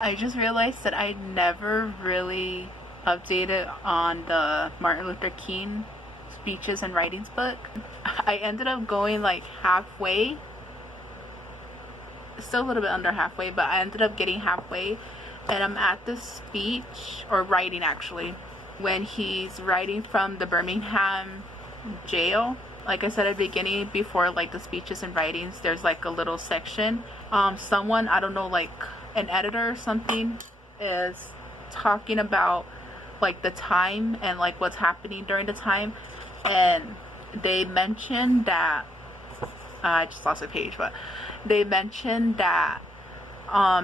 I just realized that I never really updated on the Martin Luther King speeches and writings book. I ended up going like halfway, still a little bit under halfway, but I ended up getting halfway, and I'm at the speech, or writing actually, when he's writing from the Birmingham jail. Like I said at the beginning, before like the speeches and writings, there's like a little section. Someone, I don't know, like an editor or something, is talking about like the time and like what's happening during the time, and they mentioned that I just lost a page, but they mentioned that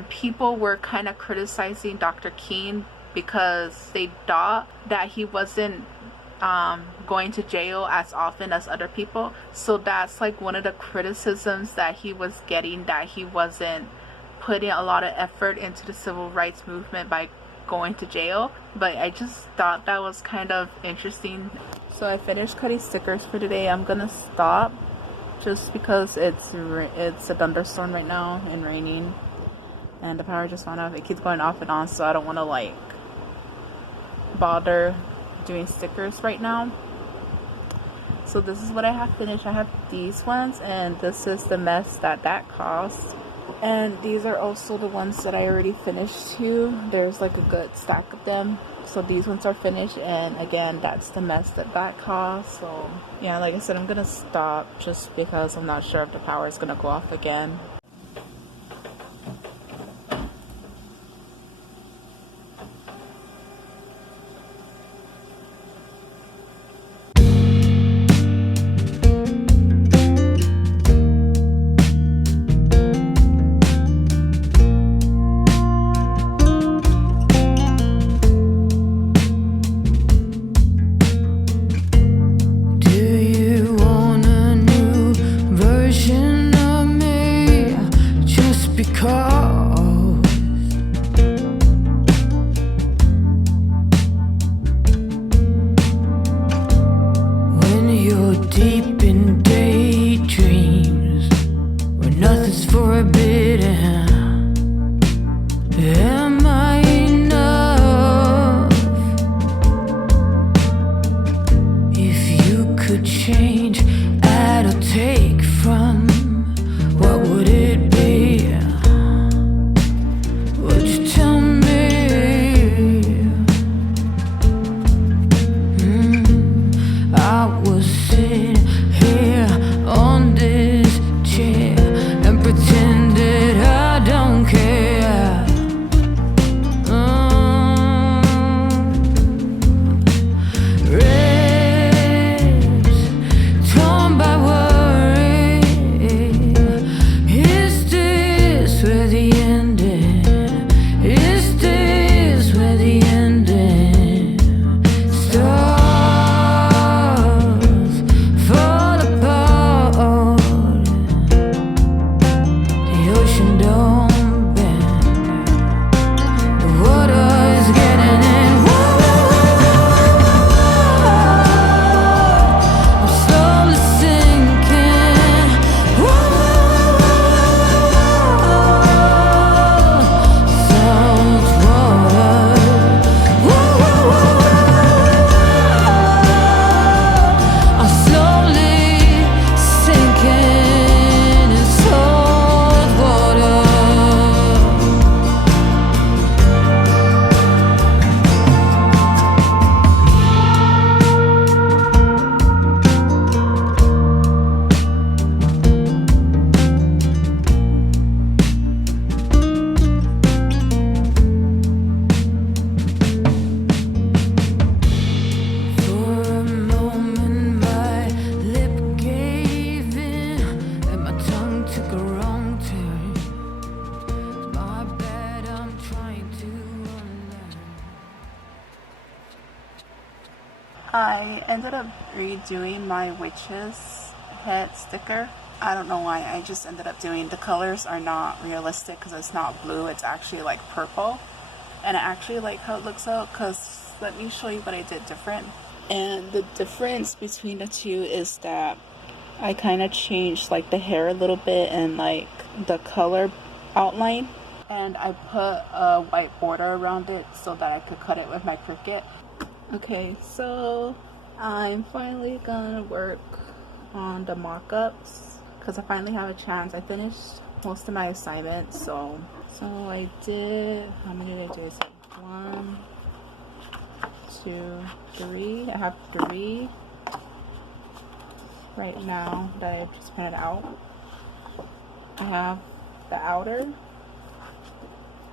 people were kind of criticizing Dr. King because they thought that he wasn't going to jail as often as other people. So that's like one of the criticisms that he was getting, that he wasn't putting a lot of effort into the civil rights movement by going to jail. But I just thought that was kind of interesting. So I finished cutting stickers for today. I'm gonna stop just because it's a thunderstorm right now and raining, and the power just went off. It keeps going off and on, so I don't want to like bother doing stickers right now. So this is what I have finished. I have these ones, and this is the mess that cost. And these are also the ones that I already finished too. There's like a good stack of them. So these ones are finished, and again, that's the mess that cost. So yeah, like I said, I'm gonna stop just because I'm not sure if the power is gonna go off again. Deep in daydreams where nothing's forbidden. Am I enough? If you could change, add or take from, what would it be? Would you tell me? I was sitting here on this chair and pretended I don't care. Ribs torn by worry. Is this where the ending? Is this where the ending starts? I ended up redoing my witch's head sticker. I don't know why. I just ended up doing, the colors are not realistic because it's not blue, it's actually like purple, and I actually like how it looks out, because let me show you what I did different. And the difference between the two is that I kind of changed like the hair a little bit and like the color outline. and I put a white border around it so that I could cut it with my Cricut. Okay, so I'm finally gonna work on the mock-ups because I finally have a chance. I finished most of my assignments, so I did, how many did I do? I said 1, 2, 3. I have 3 right now that I just printed out. I have the outer,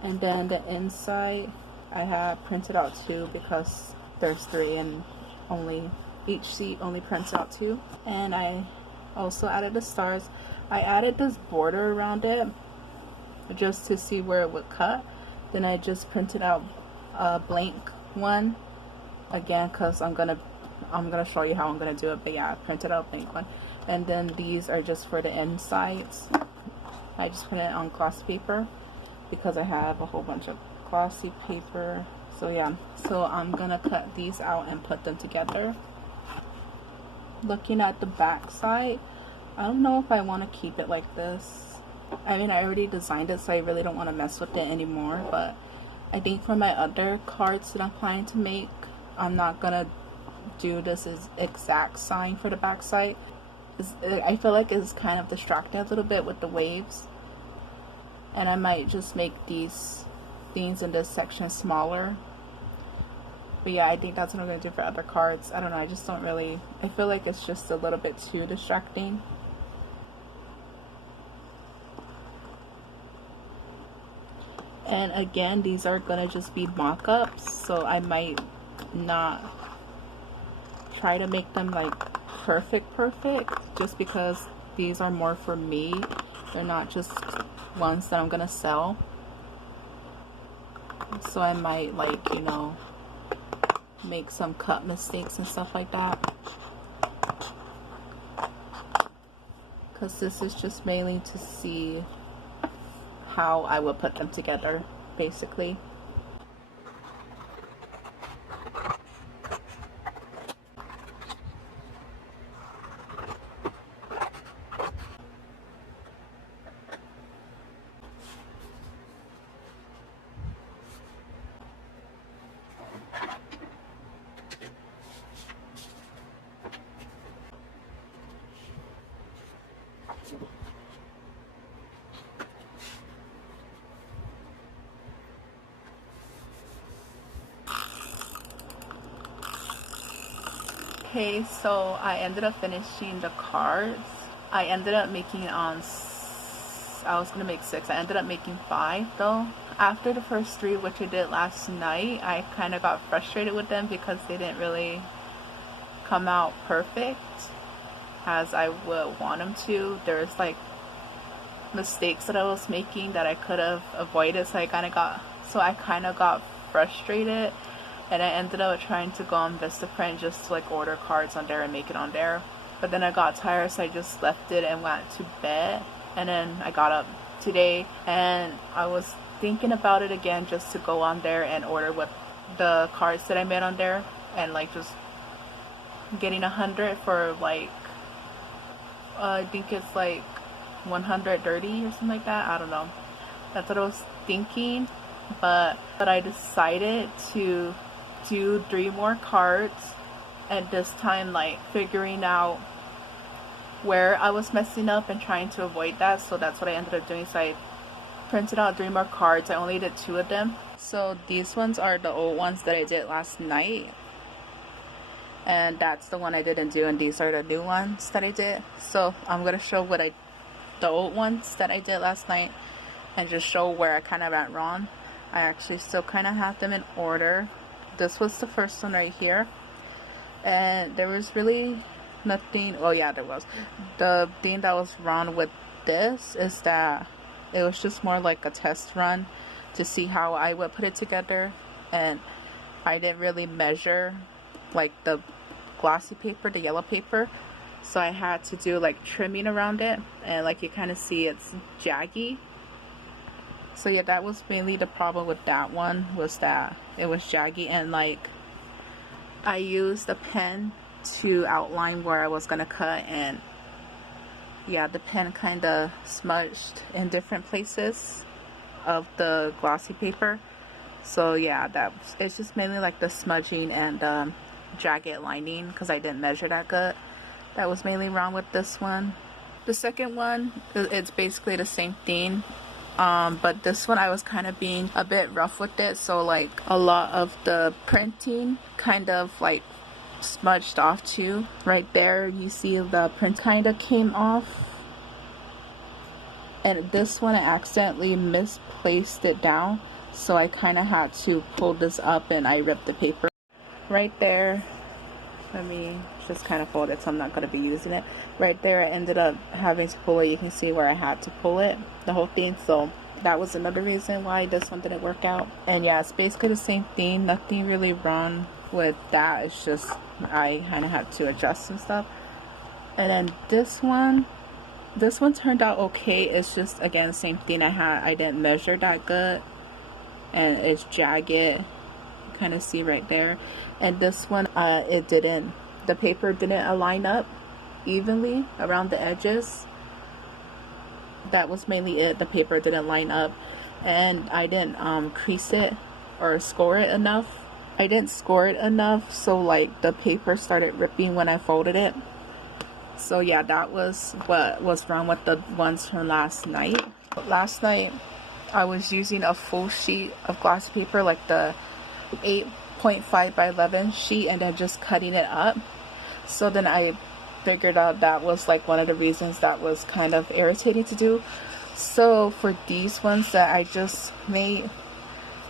and then the inside I have printed out 2 because there's 3 and only each seat only prints out 2. And I also added the stars. I added this border around it just to see where it would cut. Then I just printed out a blank one again because I'm gonna show you how I'm gonna do it. But yeah, I printed out a blank one. And then these are just for the insides. I just put it on glossy paper because I have a whole bunch of glossy paper. So yeah, so I'm gonna cut these out and put them together. Looking at the back side, I don't know if I want to keep it like this. I mean, I already designed it, so I really don't want to mess with it anymore. But I think for my other cards that I'm planning to make, I'm not gonna do this as exact sign for the back side. I feel like it's kind of distracting a little bit with the waves, and I might just make these things in this section smaller. But yeah, I think that's what I'm going to do for other cards. I don't know, I just don't really, I feel like it's just a little bit too distracting. And again, these are going to just be mock-ups, so I might not try to make them like perfect just because these are more for me. They're not just ones that I'm going to sell. So I might, like, you know, make some cut mistakes and stuff like that, because this is just mainly to see how I will put them together, basically. Okay, so I ended up finishing the cards. I ended up making I was gonna make 6. I ended up making 5 though. After the first 3, which I did last night, I kind of got frustrated with them because they didn't really come out perfect as I would want them to. There's like mistakes that I was making that I could have avoided, so I kind of got frustrated. And I ended up trying to go on Vistaprint just to like order cards on there and make it on there. But then I got tired, so I just left it and went to bed. And then I got up today and I was thinking about it again, just to go on there and order with the cards that I made on there. And like just getting 100 for like, I think it's like 130 or something like that. I don't know. That's what I was thinking. But I decided to do 3 more cards, and this time like figuring out where I was messing up and trying to avoid that. So that's what I ended up doing. So I printed out 3 more cards. I only did 2 of them. So these ones are the old ones that I did last night, and that's the one I didn't do, and these are the new ones that I did. So I'm gonna show the old ones that I did last night and just show where I kind of went wrong. I actually still kind of have them in order. This was the first one right here, and there was really nothing. Oh yeah, there was. The thing that was wrong with this is that it was just more like a test run to see how I would put it together, and I didn't really measure like the glossy paper, the yellow paper, so I had to do like trimming around it, and like you kind of see it's jaggy. So yeah, that was mainly the problem with that one, was that it was jaggy, and like I used a pen to outline where I was gonna cut, and yeah, the pen kind of smudged in different places. of the glossy paper. So yeah, it's just mainly like the smudging and jagged lining because I didn't measure that good. That was mainly wrong with this one. The second one, it's basically the same thing. But this one I was kind of being a bit rough with it, so like a lot of the printing kind of like smudged off too. Right there you see the print kind of came off, and this one I accidentally misplaced it down, so I kind of had to pull this up and I ripped the paper right there. Let me just kind of fold it so I'm not going to be using it. Right there I ended up having to pull it. You can see where I had to pull it, the whole thing. So that was another reason why this one didn't work out. And yeah, it's basically the same thing. Nothing really wrong with that. It's just I kind of had to adjust and stuff. And then this one turned out okay. It's just, again, same thing. I didn't measure that good, and it's jagged. Kind of see right there. And this one the paper didn't align up evenly around the edges. That was mainly it. The paper didn't line up, and I didn't crease it or score it enough. I didn't score it enough, so like the paper started ripping when I folded it. So yeah, that was what was wrong with the ones from last night. Last night I was using a full sheet of glossy paper, like the 8.5 by 11 sheet, and then just cutting it up. So then I figured out that was like one of the reasons that was kind of irritating to do. So for these ones that I just made,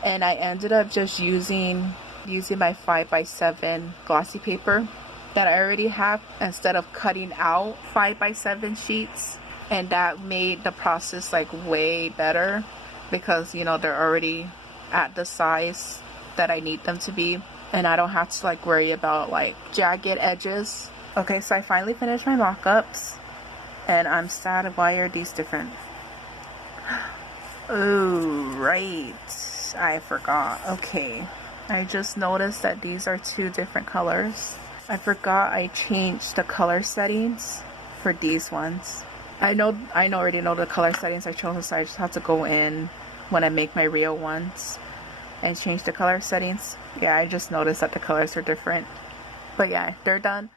and I ended up just using my 5 by 7 glossy paper that I already have, instead of cutting out 5 by 7 sheets, and that made the process like way better, because you know they're already at the size that I need them to be, and I don't have to like worry about like jagged edges. Okay, so I finally finished my mock-ups, and I'm sad. Why are these different? Oh, right, I forgot. Okay, I just noticed that these are 2 different colors. I forgot I changed the color settings for these ones. I already know the color settings I chose, so I just have to go in when I make my real ones and change the color settings. Yeah, I just noticed that the colors are different. But yeah, they're done.